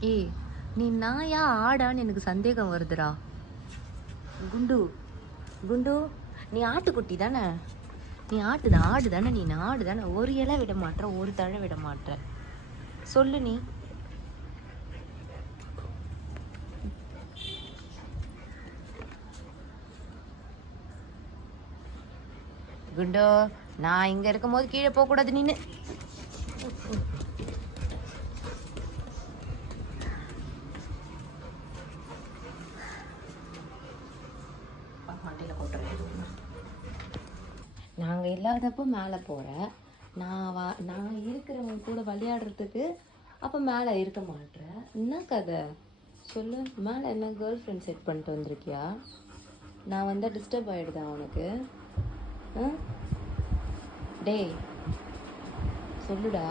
ஏய், நீ நாயா ஆடான்னு எனக்கு சந்தேகம் வருதுடா. குண்டு குண்டு, நீ ஆட்டுக்குட்டி தானே? நீ ஆடு தானே? நீ ஆடு தானே? ஒரு இலை விட மாட்ற, ஒரு தழை விட மாட்ற. சொல்லு நீ. குண்டு, நான் இங்க இருக்கும் போது கீழே போக கூடாது நீனு. நாங்கள் இல்லாதப்போ மேலே போகிறேன். நான் இருக்கிறவங்க கூட விளையாடுறதுக்கு அப்போ மேலே இருக்க மாட்டேன். என்ன கதை சொல்லு. மேலே என்ன கேர்ள் ஃப்ரெண்ட் செட் பண்ணிட்டு வந்திருக்கியா? நான் வந்தால் டிஸ்டர்ப் ஆகிடுதா உனக்கு? டேய் சொல்லுடா.